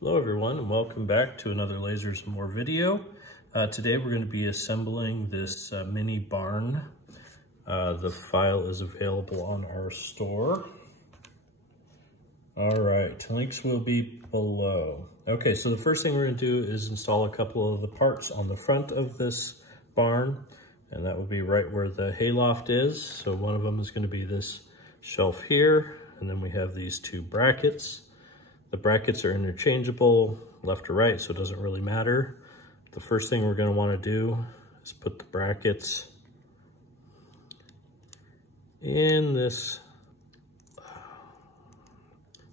Hello everyone and welcome back to another Lasers and More video. Today we're going to be assembling this mini barn. The file is available on our store. Alright, links will be below. Okay, so the first thing we're going to do is install a couple of the parts on the front of this barn, and that will be right where the hayloft is. So one of them is going to be this shelf here, and then we have these two brackets. The brackets are interchangeable left or right, so it doesn't really matter. The first thing we're going to want to do is put the brackets in this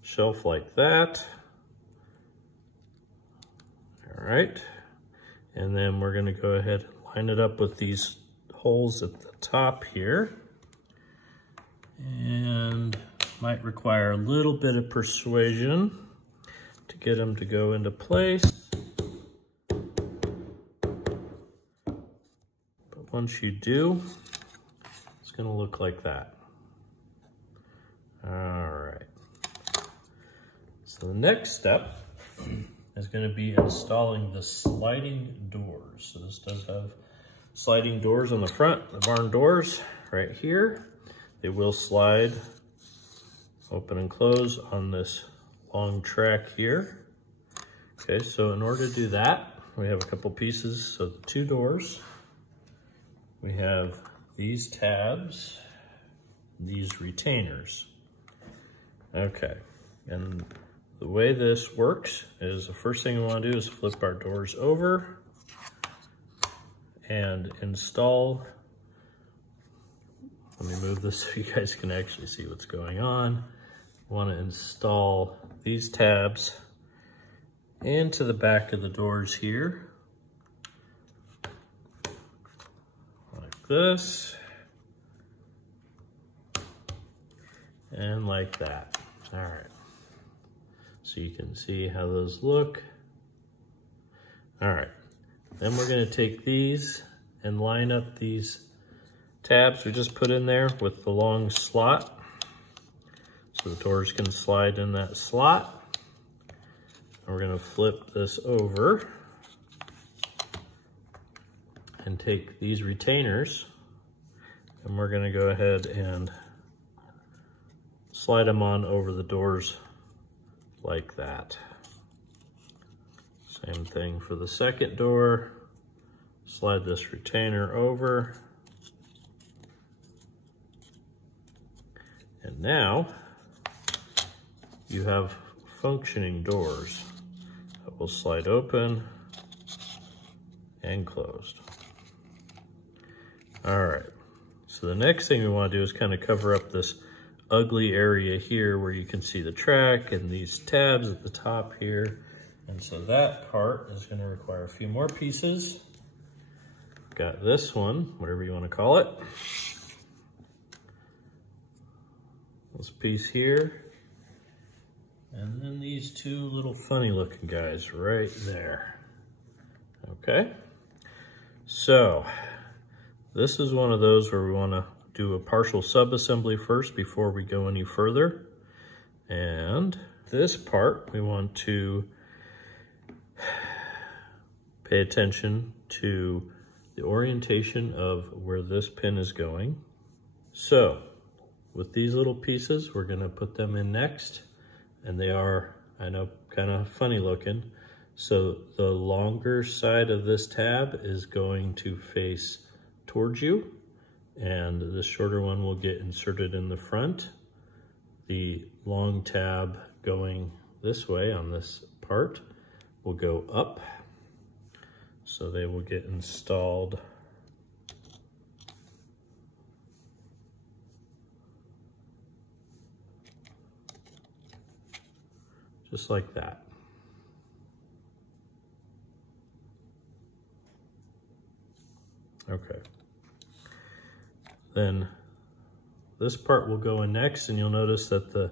shelf like that. All right. And then we're going to go ahead and line it up with these holes at the top here. And might require a little bit of persuasion to get them to go into place. But once you do, it's going to look like that. All right. So the next step is going to be installing the sliding doors. So this does have sliding doors on the front, the barn doors right here. They will slide open and close on this long track here. Okay, so in order to do that, we have a couple pieces. So the two doors, we have these tabs, these retainers. Okay, and the way this works is the first thing we want to do is flip our doors over and install. Let me move this so you guys can actually see what's going on. Want to install these tabs into the back of the doors here, like this, and like that. All right, so you can see how those look. All right, then we're going to take these and line up these tabs we just put in there with the long slot. So the doors can slide in that slot. And we're going to flip this over and take these retainers, and we're going to go ahead and slide them on over the doors like that. Same thing for the second door. Slide this retainer over. And now you have functioning doors that will slide open and closed. All right, so the next thing we want to do is kind of cover up this ugly area here where you can see the track and these tabs at the top here. And so that part is going to require a few more pieces. Got this one, whatever you want to call it. This piece here. And then these two little funny looking guys right there. Okay. So this is one of those where we want to do a partial sub-assembly first before we go any further. And this part, we want to pay attention to the orientation of where this pin is going. So with these little pieces, we're going to put them in next. And they are, I know, kind of funny looking. So the longer side of this tab is going to face towards you, and the shorter one will get inserted in the front. The long tab going this way on this part will go up, so they will get installed just like that. Okay. Then this part will go in next, and you'll notice that the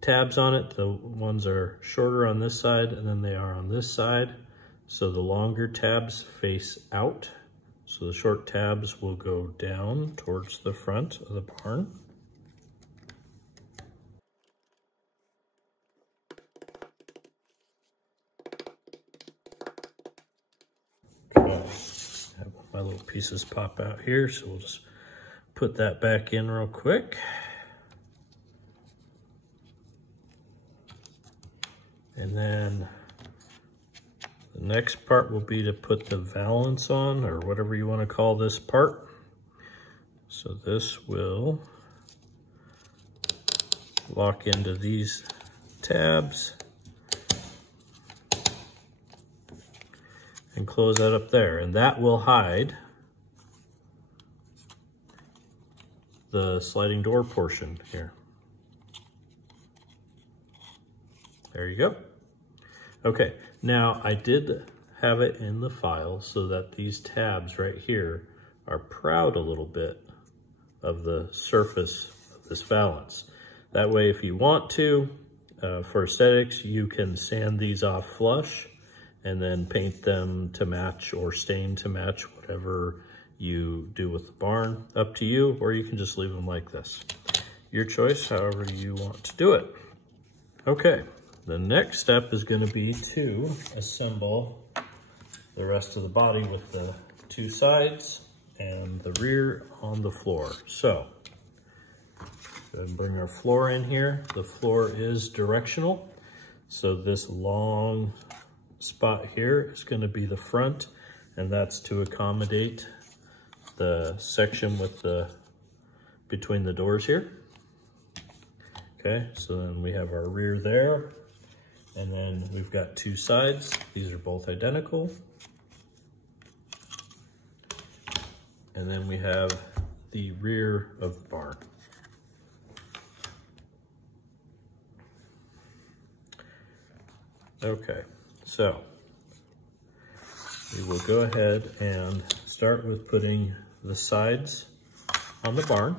tabs on it, the ones are shorter on this side than they are on this side. So the longer tabs face out. So the short tabs will go down towards the front of the barn. Have my little pieces pop out here, so we'll just put that back in real quick. And then the next part will be to put the valance on, or whatever you want to call this part. So this will lock into these tabs and close that up there, and that will hide the sliding door portion here. There you go. Okay, now I did have it in the file so that these tabs right here are proud a little bit of the surface of this valance. That way, if you want to, for aesthetics, you can sand these off flush and then paint them to match or stain to match whatever you do with the barn. Up to you, or you can just leave them like this. Your choice, however you want to do it. Okay, the next step is going to be to assemble the rest of the body with the two sides and the rear on the floor. So, go ahead and bring our floor in here. The floor is directional, so this long spot here is going to be the front, and that's to accommodate the section with the between the doors here. Okay, so then we have our rear there, and then we've got two sides. These are both identical. And then we have the rear of the barn. Okay, so we will go ahead and start with putting the sides on the barn.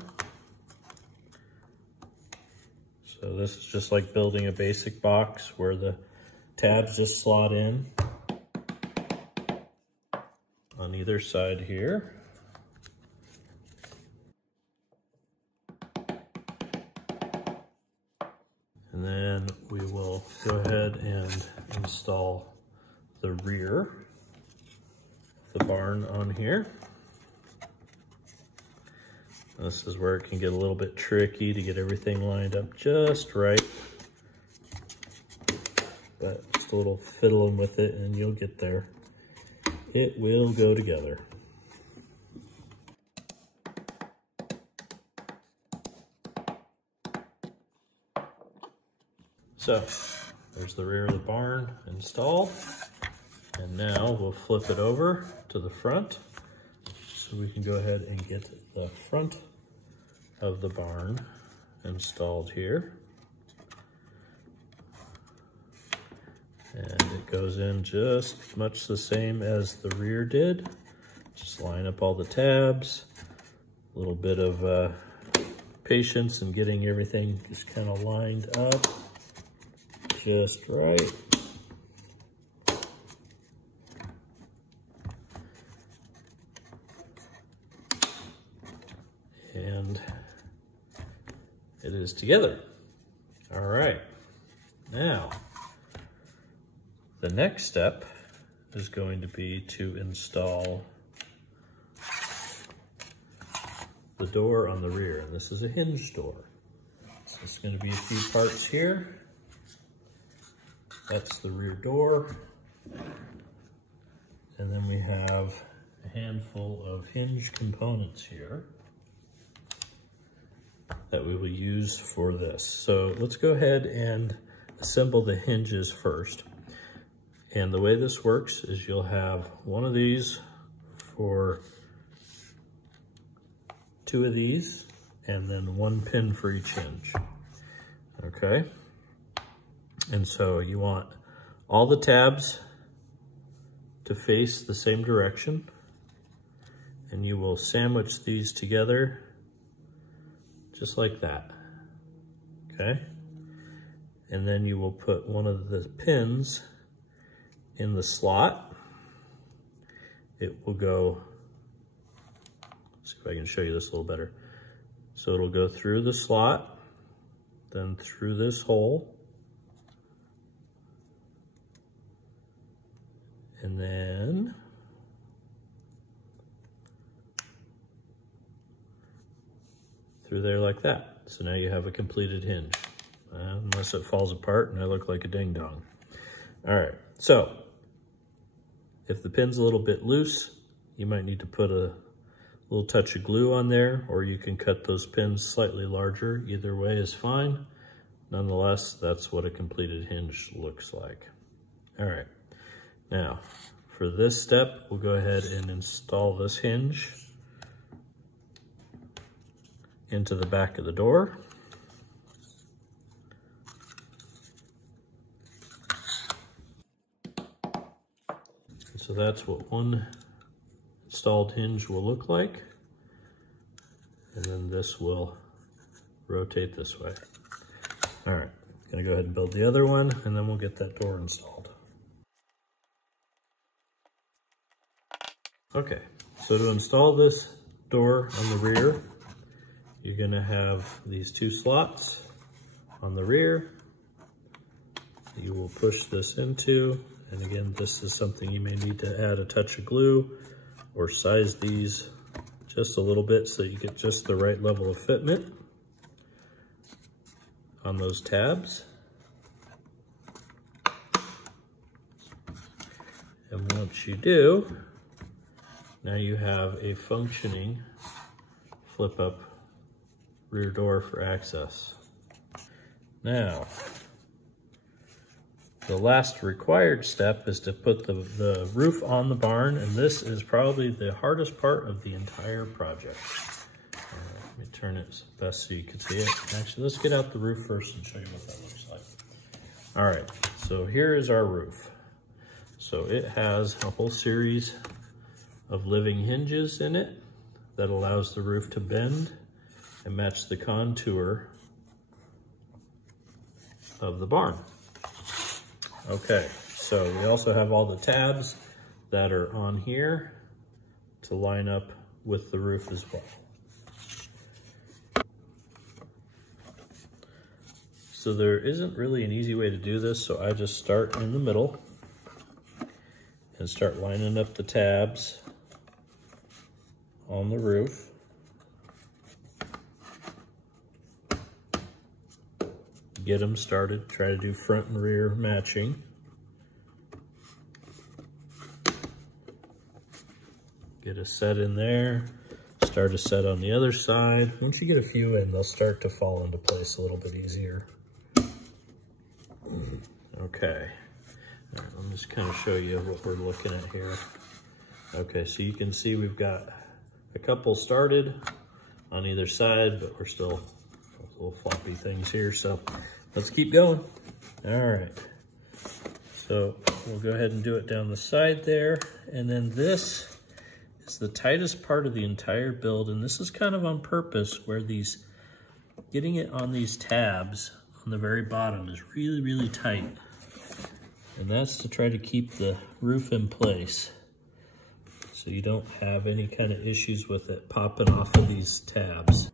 So this is just like building a basic box where the tabs just slot in on either side here. And then we will go ahead and install the rear of the barn on here. This is where it can get a little bit tricky to get everything lined up just right. But just a little fiddling with it and you'll get there. It will go together. So there's the rear of the barn installed. And now we'll flip it over to the front so we can go ahead and get the front of the barn installed here. And it goes in just much the same as the rear did. Just line up all the tabs, a little bit of patience in getting everything just kind of lined up just right. And it is together. All right. Now, the next step is going to be to install the door on the rear. And this is a hinge door. So it's going to be a few parts here. That's the rear door. And then we have a handful of hinge components here that we will use for this. So let's go ahead and assemble the hinges first. And the way this works is you'll have one of these for two of these, and then one pin for each hinge. Okay? And so you want all the tabs to face the same direction, and you will sandwich these together just like that. Okay? And then you will put one of the pins in the slot. It will go, let's see if I can show you this a little better. So it'll go through the slot, then through this hole, and then through there like that. So now you have a completed hinge, unless it falls apart and I look like a ding-dong. All right, so if the pin's a little bit loose, you might need to put a little touch of glue on there, or you can cut those pins slightly larger. Either way is fine. Nonetheless, that's what a completed hinge looks like. All right, now for this step, we'll go ahead and install this hinge into the back of the door. So that's what one installed hinge will look like. And then this will rotate this way. All right, gonna go ahead and build the other one, and then we'll get that door installed. Okay, so to install this door on the rear, you're gonna have these two slots on the rear. You will push this into, and again, this is something you may need to add a touch of glue or size these just a little bit so you get just the right level of fitment on those tabs. And once you do, now you have a functioning flip-up rear door for access. Now, the last required step is to put the roof on the barn, and this is probably the hardest part of the entire project. Let me turn it best so you can see it. Actually, let's get out the roof first and show you what that looks like. All right, so here is our roof. So it has a whole series of living hinges in it that allows the roof to bend and match the contour of the barn. Okay, so we also have all the tabs that are on here to line up with the roof as well. So there isn't really an easy way to do this, so I just start in the middle and start lining up the tabs on the roof. Get them started, try to do front and rear matching. Get a set in there, start a set on the other side. Once you get a few in, they'll start to fall into place a little bit easier. Okay, all right, let me just kind of show you what we're looking at here. Okay, so you can see we've got a couple started on either side, but we're still little floppy things here, so let's keep going. All right, so we'll go ahead and do it down the side there, and then this is the tightest part of the entire build, and this is kind of on purpose, where getting it on these tabs on the very bottom is really, really tight, and that's to try to keep the roof in place so you don't have any kind of issues with it popping off of these tabs.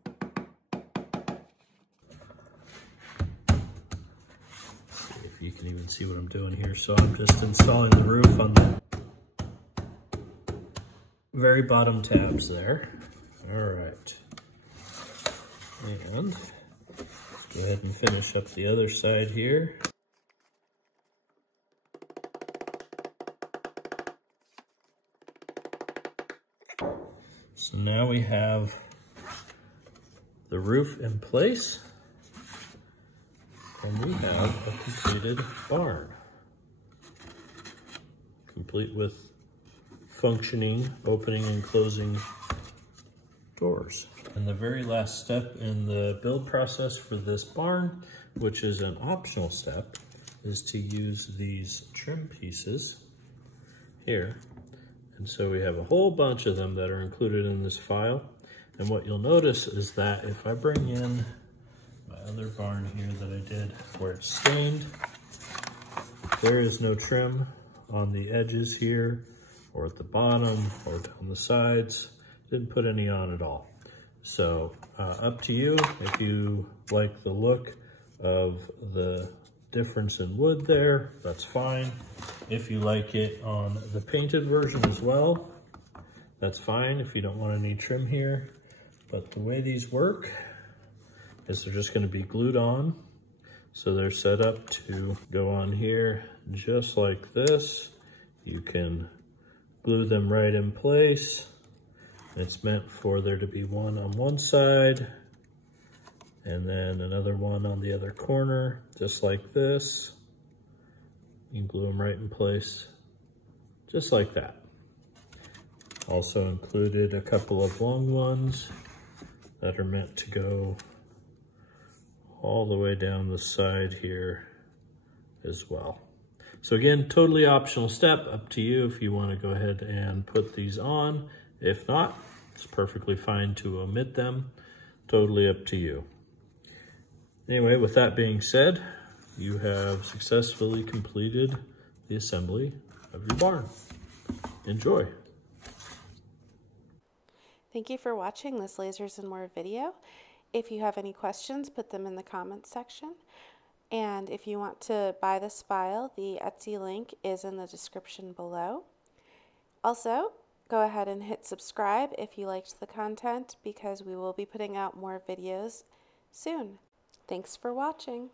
You can even see what I'm doing here. So I'm just installing the roof on the very bottom tabs there. All right. And let's go ahead and finish up the other side here. So now we have the roof in place. And we have a completed barn, complete with functioning opening and closing doors. And the very last step in the build process for this barn, which is an optional step, is to use these trim pieces here. And so we have a whole bunch of them that are included in this file. And what you'll notice is that if I bring in other barn here that I did where it's stained, there is no trim on the edges here or at the bottom or down the sides. Didn't put any on at all. So up to you if you like the look of the difference in wood there, that's fine. If you like it on the painted version as well, that's fine if you don't want any trim here. But the way these work, is they're just going to be glued on. So they're set up to go on here just like this. You can glue them right in place. It's meant for there to be one on one side and then another one on the other corner, just like this. You can glue them right in place, just like that. Also included a couple of long ones that are meant to go all the way down the side here as well. So again, totally optional step, up to you if you want to go ahead and put these on. If not, it's perfectly fine to omit them. Totally up to you. Anyway, with that being said, you have successfully completed the assembly of your barn. Enjoy. Thank you for watching this Lasers and More video. If you have any questions, put them in the comments section. And if you want to buy this file, the Etsy link is in the description below. Also, go ahead and hit subscribe if you liked the content, because we will be putting out more videos soon. Thanks for watching.